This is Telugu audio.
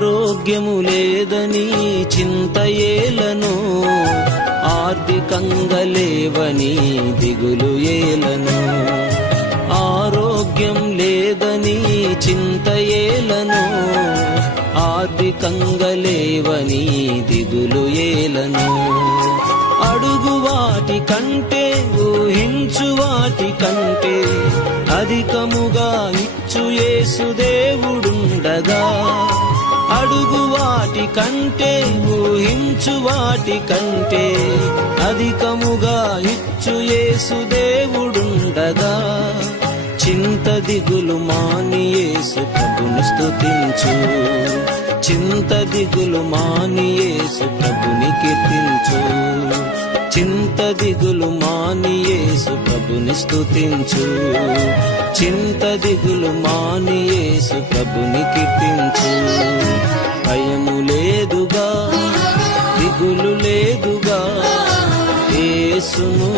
ఆరోగ్యము లేదని చింతయేలను, ఆర్థికంగా లేవని దిగులు ఏలను. ఆరోగ్యం లేదని చింతయేలను, ఆర్థికంగా లేవని దిగులు ఏలను. అడుగు వాటి కంటే ఊహించు వాటి కంటే అధికముగా ఇచ్చు యేసు దేవుడుండగా, అడుగు వాటి కంటే ఊహించు వాటి కంటే అధికముగా ఇచ్చు యేసు దేవుడుండగా, చింత దిగులు మాని యేసు ప్రభుని స్తుతించు, చింత దిగులు మాని యేసు ప్రభుని కీర్తించు, చింత దిగులు మాని యేసు ప్రభుని స్తుతించు, చింత దిగులు మాని యేసు ప్రభుని కీర్తించు. భయము లేదుగా, దిగులు లేదుగా, యేసును